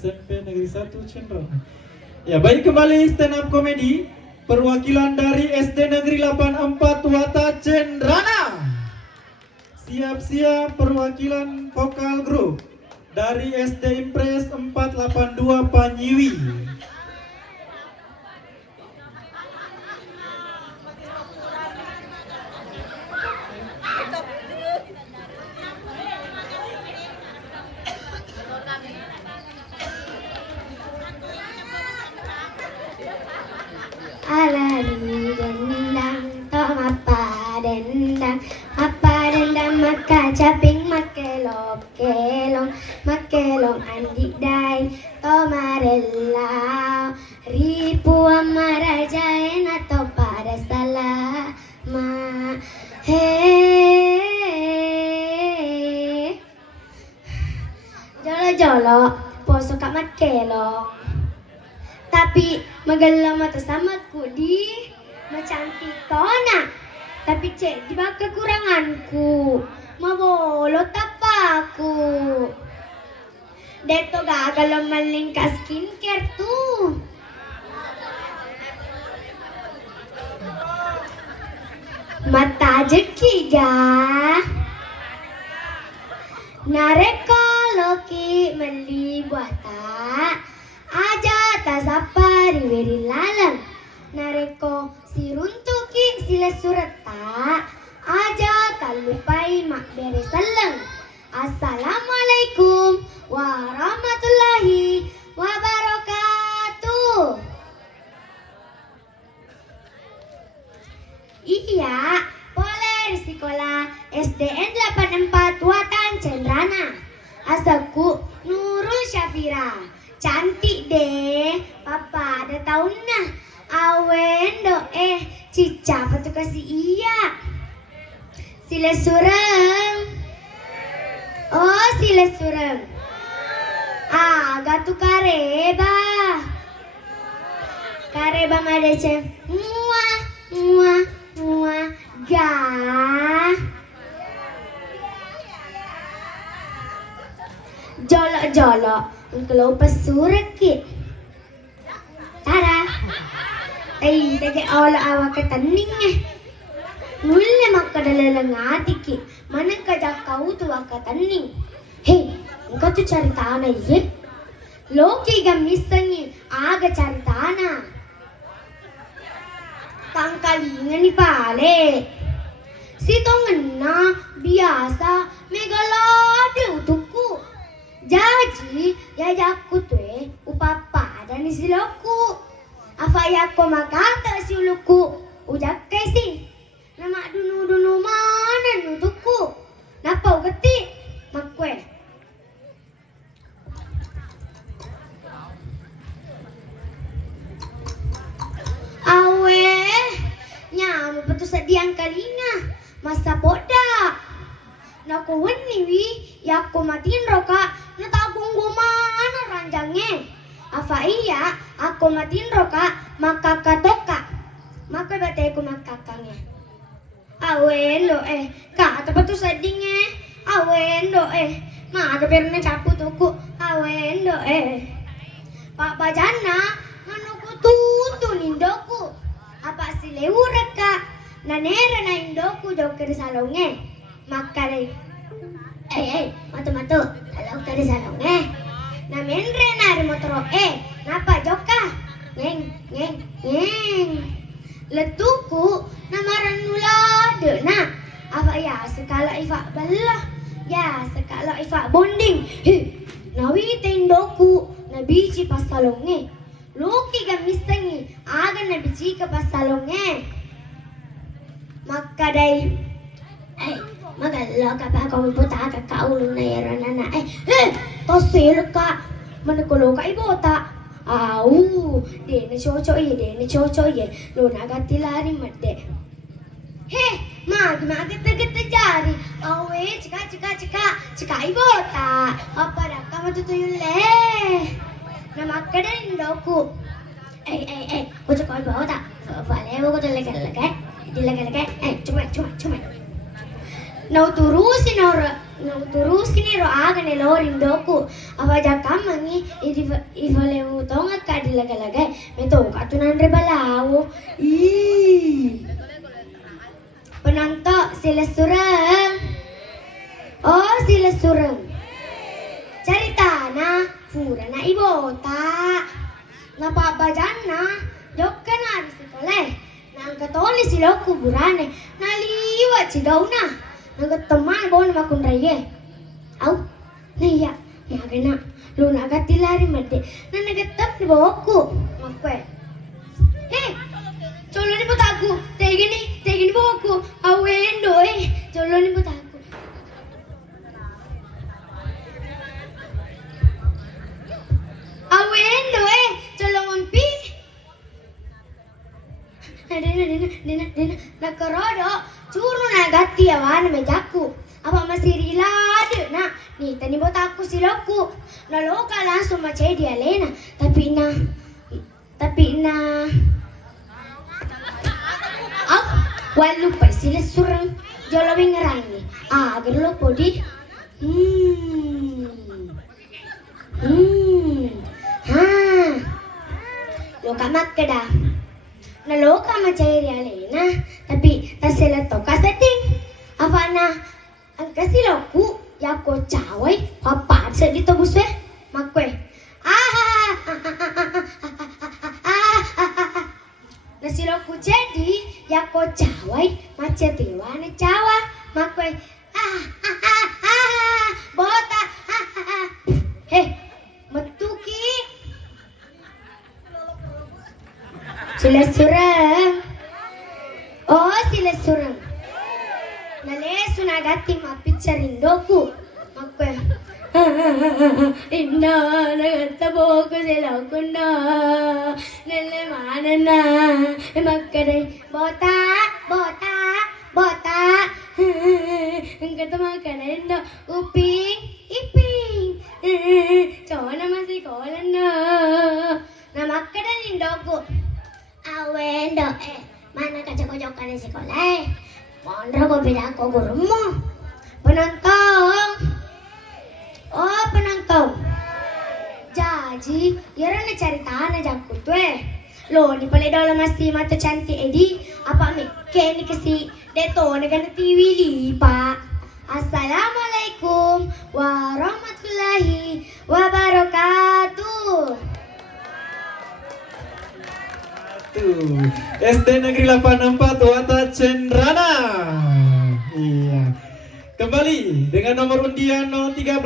SMP Negeri 1 Cendro. Ya, baik, kembali stand up komedi perwakilan dari SD Negeri 84 Wata Cendrana. Siap-siap perwakilan vokal grup dari SD Impres 482 Panyiwi. Alari dendang tong apa dendang maka caping makelok andi dai tomarella ripu amaraja enato pada salah ma he jolo poso kak makelok tapi magalang mata samatku di macantik tona tapi cek di bawah kekuranganku mabolot tapaku deto gagal maling ka skincare tuh mata jekiga nareko loki meli buata aja tasapari weri lalang nareko si runtuki sila surata aja tak lupai mak bere saleng. Assalamualaikum warahmatullahi wabarakatuh. Iya, boleh sekolah SDN 84 Watan Cendrana. Asalku Nurul Syafira. Cantik deh, papa ada tahunnya. Awen cica apa tuh kasih iya. Sila sureng. Oh, sila sureng. Gatu kareba. Kareba madece. Muah, ga. Jolok. Kalau pasurak ki, tara, tadi awal awak ketaning nulle makka dalalang atiki, mana kajak kau tu kataning. Hei, engkau tu cari tanah ye? Loki gamisannya aga cari tanah. Tangkalingan ni pale. Sitongan biasa megalade utuku. Jadi, yayaku tuh upapa dan isiloku. Apa yako makata si uluku ujak kaisi. Nama dunu mana nutuku. Napa ugati makwe. Awe, nyamu betul sediang kalina. Masa poda. Naku wani yako matiin roka. Natagung mana ranjangnya. Apa iya aku matiin roka maka katoka. Maka batay ko makakangnya. Awendo ka apa tuh sedingnya. Awendo ada perna capu tuku. Awendo Pak Bajana manuku tutu nindoku. Apa si lewureka nanera na indoku joker salonge. Maka matu kalau dari salonge na menre na motor napa joka ngeng letuku na maranula de na apa ya sekala ifa balla ya sekala ifa bonding nawi tendoku na biji pas salonge loki gamistangi aga na biji ka pas salonge maka dai magalo ka pa kung puta ka kaulong na yaran na tosil ka manikulo ka ibota de na chocho ye lo nagatilari madde magagata jari awe chika ibota apara ka matutuyun le na makkada indoku kucho ko ibota palewo ko dilagay cuma Nau turusin terus kini roaga ne lorin doku apa jakamangi ifale utonga kadi laga-laga meto katunan rebalawo penonton sila surang oh sila surang cerita na fura na ibota napabajana jokka na di sekolah nang katoli sila kuburane naliwat si daw na nagateman bawa nama kundraye au naya magana lu nagatilari made na nagatap ni bawaku makwe he cholo ni butaku tegini bawaku awendo cholo ni butaku awendo cholo ngompi Dina nakarodo curu nagati awan mejaku apa masih rilade na nih tani buat aku siloku naloka langsung macam dia lena tapi na walu pa sila surang jolawing ngerangi agar lo podi lo kamat kedah naloka macam dia lena tapi tak sila toka setting apa na ang kasiloku ya ko cawai papa sedito buswe makwe nasiloku jadi ya ko cawai macam dewana cawa makwe bota metuki sila surang oh sila surang nalesu nagati mapicture doku makwe inna nagataboku sila kunna nelle manana makkade bota engkata makane no iping chona masih kolana na makkade nindoku awendo mana kacak-kacakan di sekolah mondro ko beda ko gurumu penonton oh penonton jadi yara na cerita na jakku tuh lo ni pale dola masih mata cantik edi apa mekke ni kasi deto na gana TV lipa assalamualaikum warahmatullahi wabarakatuh. SD Negeri 84 Wata Cendrana. Iya. Kembali dengan nomor undian 013.